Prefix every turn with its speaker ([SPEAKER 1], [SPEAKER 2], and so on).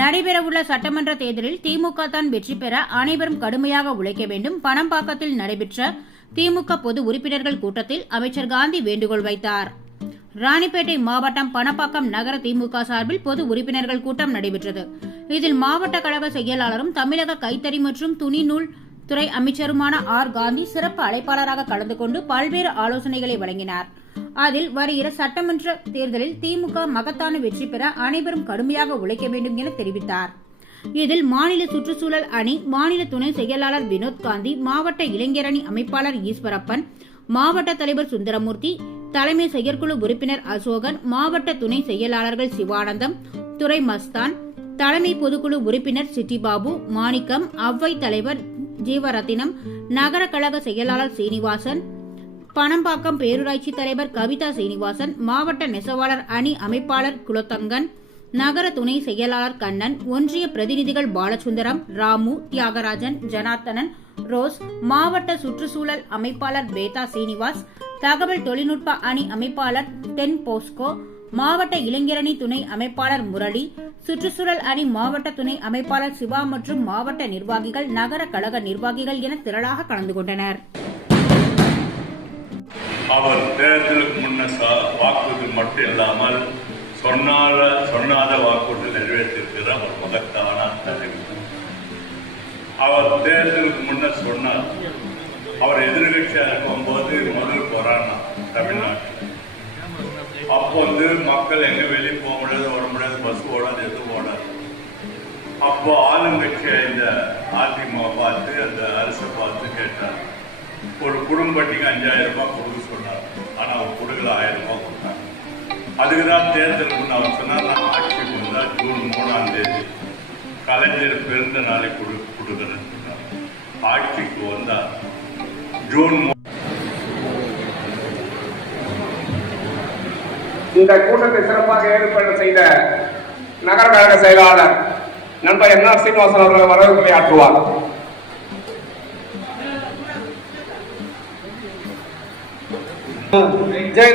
[SPEAKER 1] நடைபெறவுள்ள சட்டமன்ற தேர்தலில் திமுக தான் வெற்றி பெற அனைவரும் கடுமையாக உழைக்க வேண்டும். பணம்பாக்கத்தில் நடைபெற்ற திமுக பொது உறுப்பினர்கள் கூட்டத்தில் அமைச்சர் காந்தி வேண்டுகோள் வைத்தார். ராணிப்பேட்டை மாவட்டம் பணப்பாக்கம் நகர திமுக சார்பில் பொது உறுப்பினர்கள் கூட்டம் நடைபெற்றது. இதில் மாவட்ட கழக செயலாளரும் தமிழக கைத்தறி மற்றும் துணிநூல் துறை அமைச்சருமான ஆர். காந்தி சிறப்பு அழைப்பாளராக கலந்து கொண்டு பல்வேறு ஆலோசனைகளை வழங்கினார். அதில் வருகிற சட்டமன்ற தேர்தலில் திமுக மகத்தான வெற்றி பெற அனைவரும் கடுமையாக உழைக்க வேண்டும் என தெரிவித்தார். இதில் மாநில சுற்றுச்சூழல் அணி மாநில துணை செயலாளர் வினோத் காந்தி மாவட்ட இளைஞரணி அமைப்பாளர் ஈஸ்வரப்பன் மாவட்ட தலைவர் சுந்தரமூர்த்தி தலைமை செயற்குழு உறுப்பினர் அசோகன் மாவட்ட துணை செயலாளர்கள் சிவானந்தம் துறை மஸ்தான் தலைமை பொதுக்குழு உறுப்பினர் சிட்டிபாபு மாணிக்கம் அவ்வை தலைவர் ஜீவரத்தினம் நகர கழக செயலாளர் சீனிவாசன் பணம்பாக்கம் பேரூராட்சி தலைவர் கவிதா சீனிவாசன் மாவட்ட நெசவாளர் அணி அமைப்பாளர் குலத்தங்கன் நகர துணை செயலாளர் கண்ணன் ஒன்றிய பிரதிநிதிகள் பாலசுந்தரம் ராமு தியாகராஜன் ஜனார்த்தனன் ரோஸ் மாவட்ட சுற்றுச்சூழல் அமைப்பாளர் பேதா சீனிவாஸ் தகவல் தொழில்நுட்ப அணி அமைப்பாளர் தென் போஸ்கோ மாவட்ட இளைஞரணி துணை அமைப்பாளர் முரளி சுற்றுச்சூழல் அணி மாவட்ட துணை அமைப்பாளர் சிவா மற்றும் மாவட்ட நிர்வாகிகள் நகர கழக நிர்வாகிகள் என திரளாக கலந்து கொண்டனர்.
[SPEAKER 2] அவர் தேர்தலுக்கு முன்ன வாக்குறுதி மட்டும் இல்லாமல் சொன்னால சொன்னாத வாக்குறுதி நிறைவேற்றிருக்கிற ஒரு மகத்தான தலைவர். அவர் தேர்தலுக்கு முன்ன சொன்னார் அவர் எதிர்கட்சியா இருக்கும்போது முதல் கொரோனா தமிழ்நாட்டில் அப்போ வந்து மக்கள் எங்க வெளியே போக முடியாது வர முடியாது பஸ் ஓடாது எதுவும் ஓடாது. அப்போ ஆளுங்கட்சியா இந்த ஒரு குடும்பத்துக்கு அஞ்சாயிரம் ரூபாய் கொடுக்க சொன்னார். ஆனா அவர் கொடுக்கல ஆயிரம் ரூபாய் கொடுத்தாங்க. அதுக்கு தான் தேர்தலுக்கு அவர் சொன்னார் நான் ஆட்சிக்கு வந்தால் ஜூன் மூணாம் தேதி கலைஞர் பிறந்த நாளை கொடு கொடுக்குறேன்னு சொன்னார். ஆட்சிக்கு வந்தா ஜூன்
[SPEAKER 3] இந்த கூட்டத்தை சிறப்பாக ஏற்பாடு செய்த நகர கழக செயலாளர் நண்பர் என் ஆர் சீனிவாசன் அவர்கள் வரவேற்பை ஆற்றுவார். 嗯，对